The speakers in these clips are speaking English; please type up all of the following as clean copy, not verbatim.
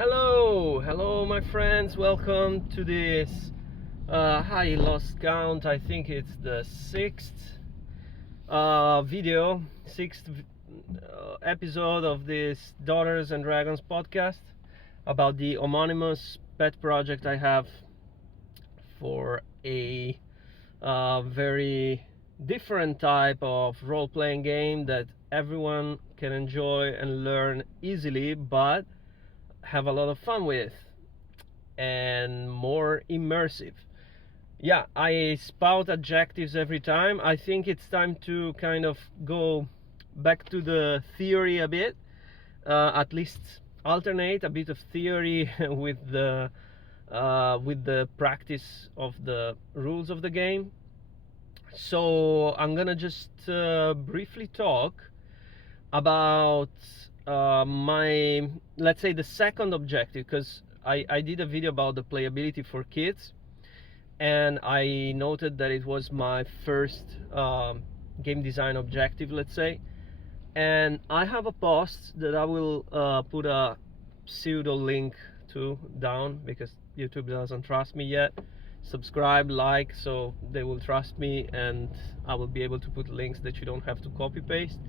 Hello my friends, welcome to this I lost count, I think it's the sixth episode of this Daughters and Dragons podcast about the homonymous pet project I have for a very different type of role-playing game that everyone can enjoy and learn easily, but have a lot of fun with and more immersive. Yeah, I spout adjectives every time. I think it's time to kind of go back to the theory a bit, at least alternate a bit of theory with the practice of the rules of the game. So I'm gonna just briefly talk about my, let's say, the second objective, because I did a video about the playability for kids, and I noted that it was my first game design objective, let's say. And I have a post that I will put a pseudo link to down, because YouTube doesn't trust me yet. Subscribe, like, so they will trust me, and I will be able to put links that you don't have to copy paste.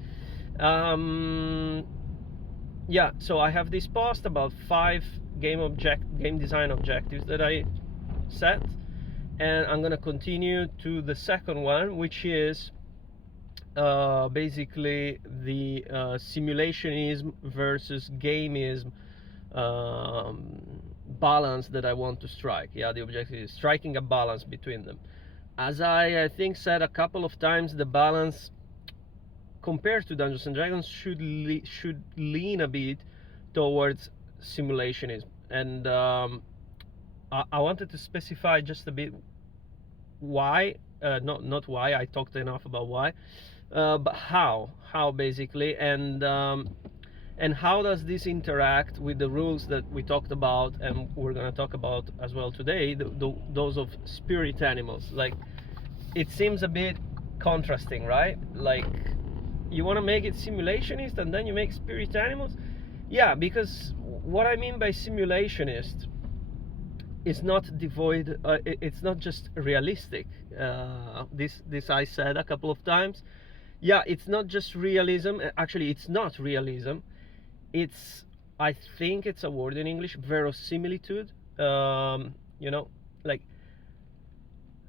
Yeah, so I have this post about 5 game design objectives that I set, and I'm gonna continue to the second one, which is basically the simulationism versus gameism balance that I want to strike. Yeah, the objective is striking a balance between them. As I think said a couple of times, the balance compared to Dungeons and Dragons should lean a bit towards simulationism, and I wanted to specify just a bit why, not why, I talked enough about why, but how basically, and how does this interact with the rules that we talked about and we're going to talk about as well today, those of spirit animals. Like, it seems a bit contrasting, right? Like, you want to make it simulationist and then you make spirit animals? Yeah, because what I mean by simulationist is not devoid, it's not just realistic. This I said a couple of times. Yeah, it's not just realism. Actually, it's not realism. It's, I think it's a word in English, verisimilitude. You know, like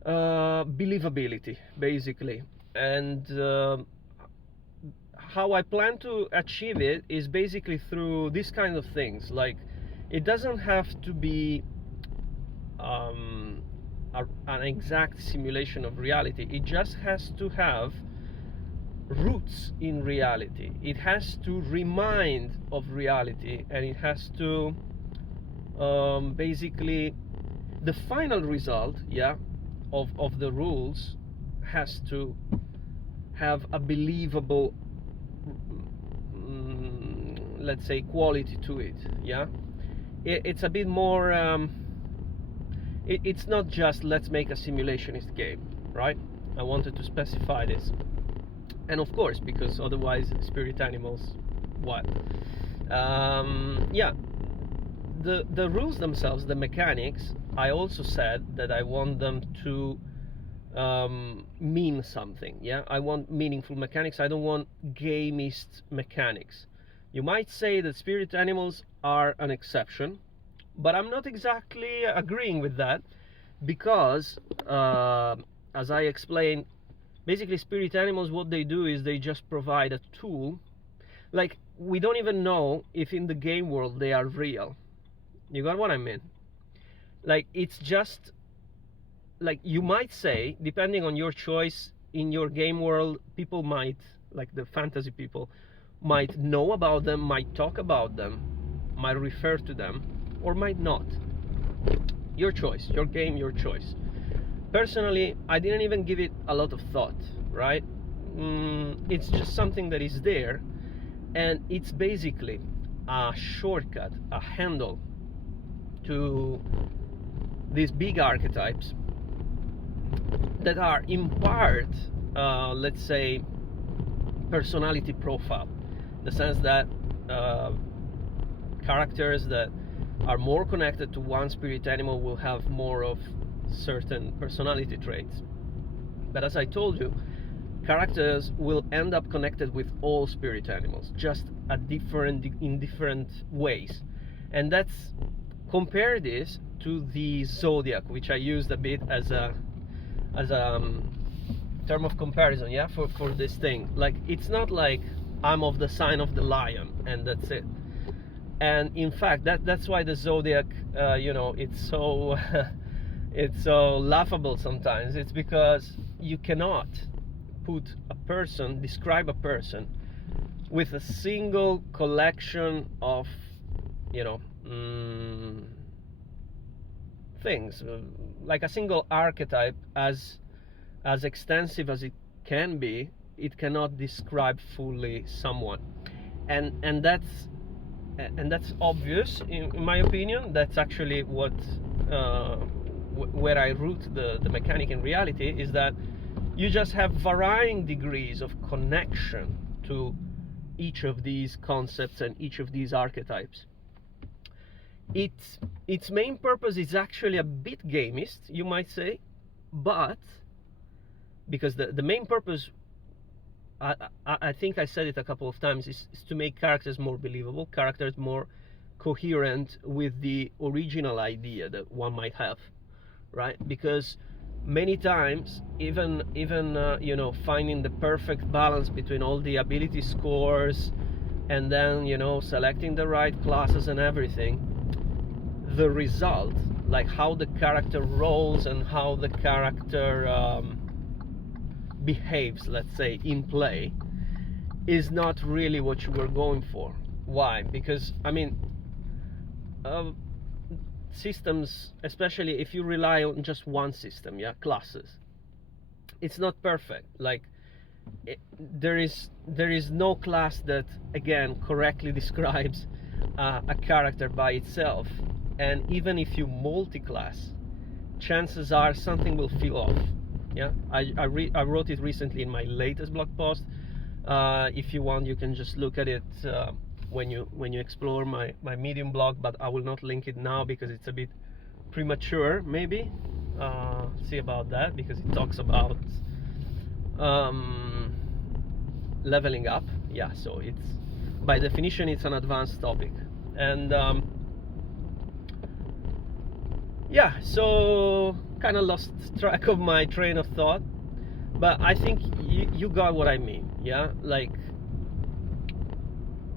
believability, basically. And how I plan to achieve it is basically through these kind of things. Like, it doesn't have to be an exact simulation of reality. It just has to have roots in reality. It has to remind of reality, and it has to basically, the final result, yeah, of the rules has to have a believable, let's say, quality to it. Yeah, it's a bit more it's not just let's make a simulationist game, right? I wanted to specify this, and of course, because otherwise spirit animals, what? Yeah, the rules themselves, the mechanics, I also said that I want them to mean something. Yeah, I want meaningful mechanics. I don't want gamist mechanics. You might say that spirit animals are an exception, but I'm not exactly agreeing with that, because as I explained, basically spirit animals, what they do is they just provide a tool. Like, we don't even know if in the game world they are real. You got what I mean? Like, it's just, like, you might say, depending on your choice, in your game world, people might, like the fantasy people, might know about them, might talk about them, might refer to them, or might not. Your choice, your game, your choice. Personally, I didn't even give it a lot of thought, right? It's just something that is there, and it's basically a shortcut, a handle to these big archetypes that are in part, let's say, personality profile, in the sense that characters that are more connected to one spirit animal will have more of certain personality traits. But as I told you, characters will end up connected with all spirit animals, just in different ways. And that's, compare this to the zodiac, which I used a bit as a term of comparison, yeah, for this thing. Like, it's not like I'm of the sign of the lion and that's it. And in fact, that's why the zodiac, it's so it's so laughable sometimes. It's because you cannot describe a person with a single collection of, things, like a single archetype as extensive as it can be. It cannot describe fully someone, and that's obvious in my opinion. That's actually what where I root the mechanic in reality, is that you just have varying degrees of connection to each of these concepts and each of these archetypes. Its main purpose is actually a bit gamist, you might say, but because the main purpose, I think I said it a couple of times, is to make characters more believable, characters more coherent with the original idea that one might have, right? Because many times, even finding the perfect balance between all the ability scores and then selecting the right classes and everything, the result, like how the character rolls and how the character behaves, let's say, in play, is not really what you were going for. Why? Because systems, especially if you rely on just one system, classes, it's not perfect. Like, there is no class that again correctly describes a character by itself. And even if you multi-class, chances are something will feel off. I wrote it recently in my latest blog post. If you want, you can just look at it when you explore my Medium blog, but I will not link it now because it's a bit premature, maybe. See about that, because it talks about leveling up. So it's, by definition, it's an advanced topic. And so kind of lost track of my train of thought, but I think you got what I mean. Like,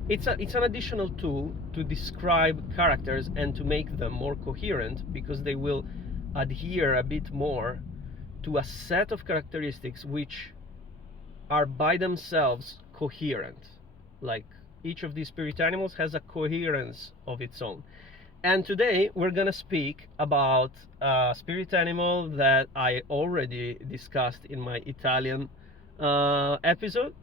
it's an additional tool to describe characters and to make them more coherent, because they will adhere a bit more to a set of characteristics which are by themselves coherent. Like, each of these spirit animals has a coherence of its own. And today we're gonna speak about a spirit animal that I already discussed in my Italian episode,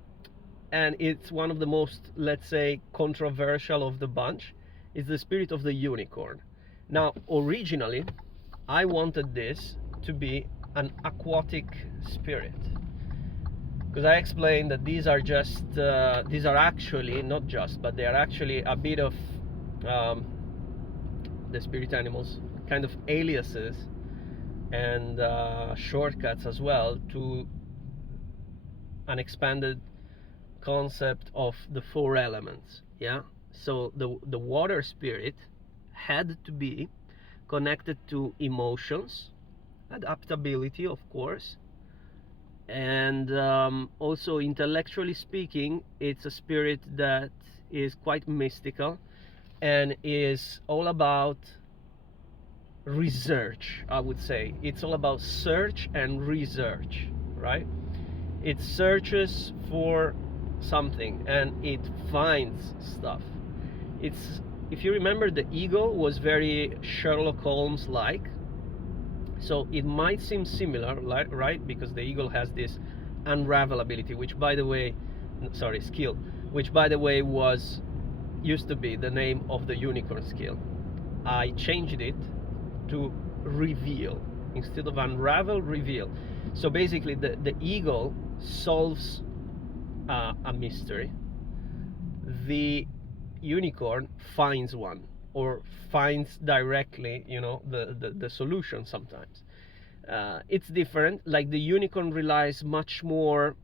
and it's one of the most, let's say, controversial of the bunch. It's the spirit of the unicorn. Now, originally, I wanted this to be an aquatic spirit, because I explained that these are actually not just, but they are actually a bit of the spirit animals, kind of aliases and shortcuts as well to an expanded concept of the 4 elements. So the water spirit had to be connected to emotions, adaptability, of course, and also, intellectually speaking, it's a spirit that is quite mystical and is all about research. I would say it's all about search and research, right? It searches for something and it finds stuff. It's, if you remember, the eagle was very Sherlock Holmes like, so it might seem similar, right? Because the eagle has this unravel ability, which by the way, skill, which by the way used to be the name of the unicorn skill. I changed it to reveal. Instead of unravel, reveal. So basically the eagle solves a mystery. The unicorn finds one. or finds directly, you know, the solution sometimes. It's different. Like the unicorn relies much more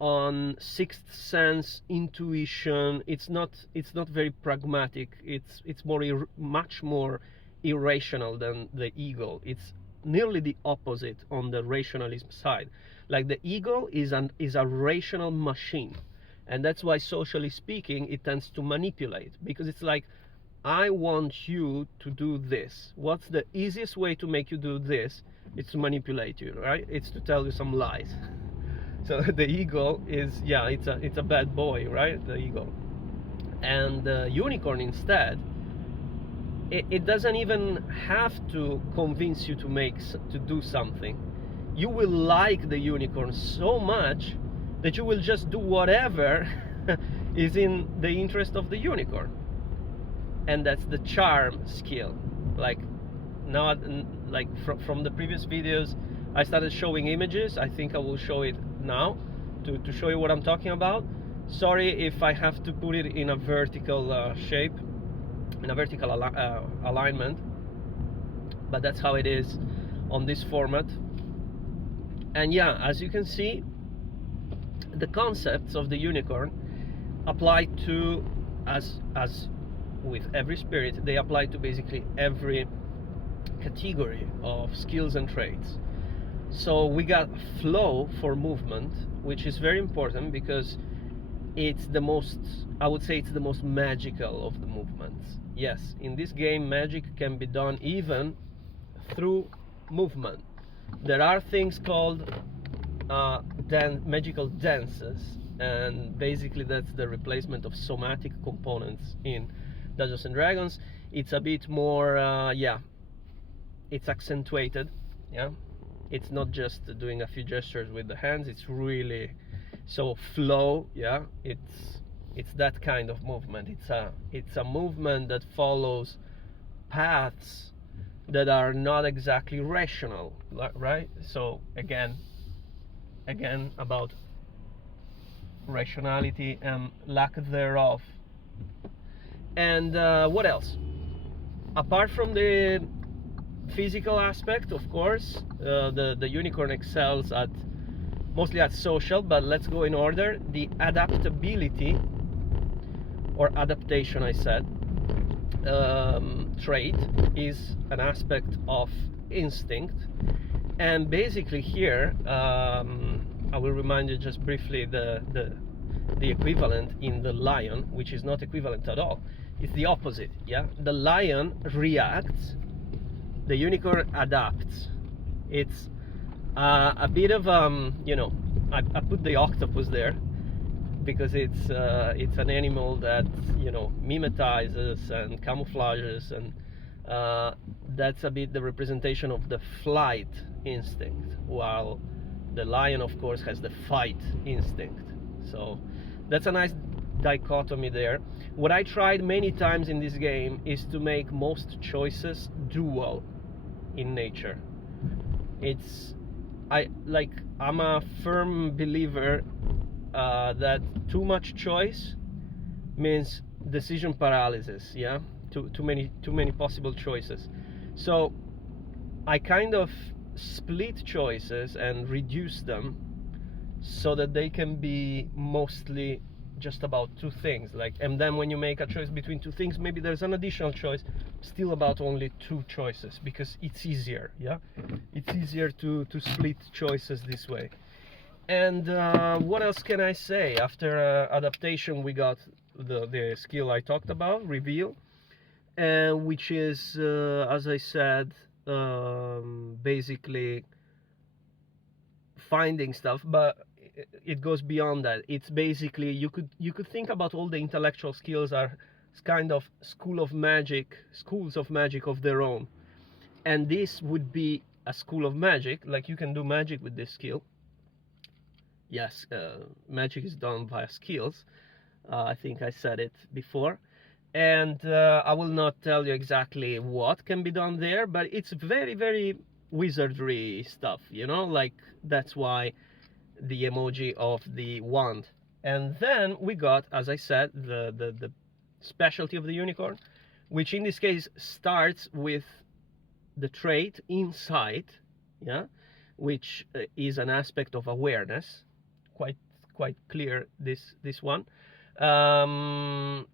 on sixth sense, intuition. It's not very pragmatic. It's much more irrational than the eagle. It's nearly the opposite on the rationalism side. Like the eagle is a rational machine, and that's why, socially speaking, it tends to manipulate, because it's like, I want you to do this. What's the easiest way to make you do this? It's to manipulate you, right? It's to tell you some lies. So the eagle is, yeah, it's a bad boy, right? The eagle. And the unicorn instead, it doesn't even have to convince you to do something. You will like the unicorn so much that you will just do whatever is in the interest of the unicorn. And that's the charm skill. Like now, like from the previous videos, I started showing images. I think I will show it now to show you what I'm talking about. Sorry if I have to put it in a vertical shape, in a vertical alignment, but that's how it is on this format. And yeah, as you can see, the concepts of the unicorn apply to, as with every spirit, they apply to basically every category of skills and traits. So we got flow for movement, which is very important because it's the most, I would say it's the most magical of the movements. Yes, in this game, magic can be done even through movement. There are things called magical dances, and basically that's the replacement of somatic components in Dungeons and Dragons. It's a bit more, yeah, it's accentuated, yeah. It's not just doing a few gestures with the hands. It's really, so flow, yeah. It's that kind of movement. It's a movement that follows paths that are not exactly rational, right? So again about rationality and lack thereof. And what else? Apart from the physical aspect, of course, the unicorn excels at mostly at social, but let's go in order. The adaptability, or adaptation, I said, trait is an aspect of instinct. And basically here, I will remind you just briefly the equivalent in the lion, which is not equivalent at all. It's the opposite, yeah. The lion reacts, the unicorn adapts. It's a bit of you know, I put the octopus there because it's an animal that, you know, mimetizes and camouflages, and that's a bit the representation of the flight instinct, while the lion, of course, has the fight instinct. So that's a nice dichotomy there. What I tried many times in this game is to make most choices dual in nature. I'm a firm believer that too much choice means decision paralysis, yeah. Too many possible choices. So I kind of split choices and reduce them so that they can be mostly just about two things. Like, and then when you make a choice between two things, maybe there's an additional choice still about only two choices, because it's easier, yeah. It's easier to split choices this way. And what else can I say? After adaptation, we got the skill I talked about, reveal, which is, as I said, basically finding stuff, but it goes beyond that. It's basically, you could think about all the intellectual skills are kind of schools of magic of their own, and this would be a school of magic. Like, you can do magic with this skill. Yes, magic is done via skills. I think I said it before, and I will not tell you exactly what can be done there, but it's very, very wizardry stuff, you know. Like, that's why the emoji of the wand. And then we got, as I said, the specialty of the unicorn, which in this case starts with the trait insight, yeah, which is an aspect of awareness, quite clear, this one. um,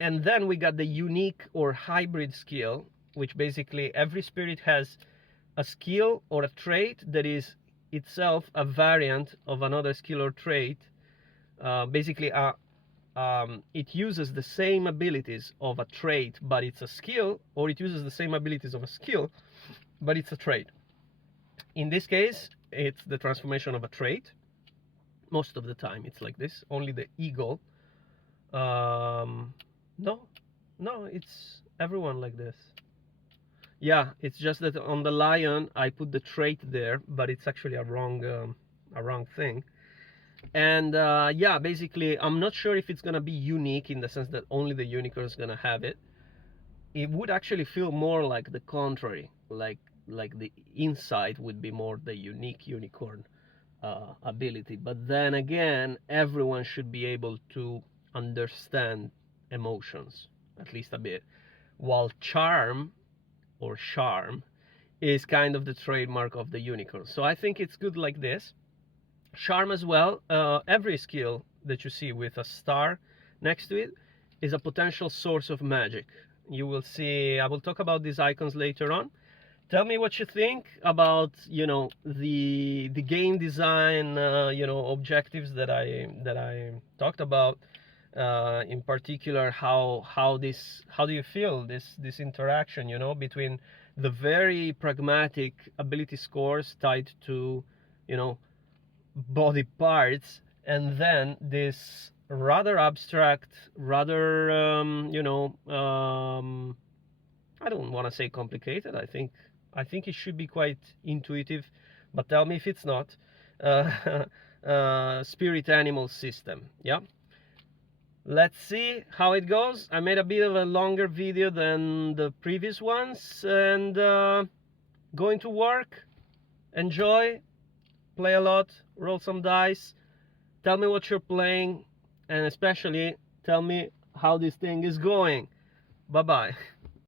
and then we got the unique or hybrid skill, which basically every spirit has a skill or a trait that is itself a variant of another skill or trait. Basically it uses the same abilities of a trait but it's a skill, or it uses the same abilities of a skill but it's a trait. In this case, it's the transformation of a trait. Most of the time it's like this. Only the eagle, no, it's everyone like this. Yeah, it's just that on the lion I put the trait there, but it's actually a wrong thing. And yeah, basically I'm not sure if it's gonna be unique in the sense that only the unicorn is gonna have it. It would actually feel more like the contrary, like the insight would be more the unique unicorn ability. But then again, everyone should be able to understand emotions, at least a bit, while charm or charm is kind of the trademark of the unicorn. So I think it's good like this. Charm as well. Every skill that you see with a star next to it is a potential source of magic. You will see, I will talk about these icons later on. Tell me what you think about, you know, the game design, you know, objectives that I talked about. In particular, how do you feel this interaction, you know, between the very pragmatic ability scores tied to, you know, body parts, and then this rather abstract, rather you know, I don't want to say complicated. I think it should be quite intuitive, but tell me if it's not. Spirit animal system. Yeah. Let's see how it goes. I made a bit of a longer video than the previous ones, and going to work. Enjoy, play a lot, roll some dice, tell me what you're playing, and especially tell me how this thing is going. Bye bye.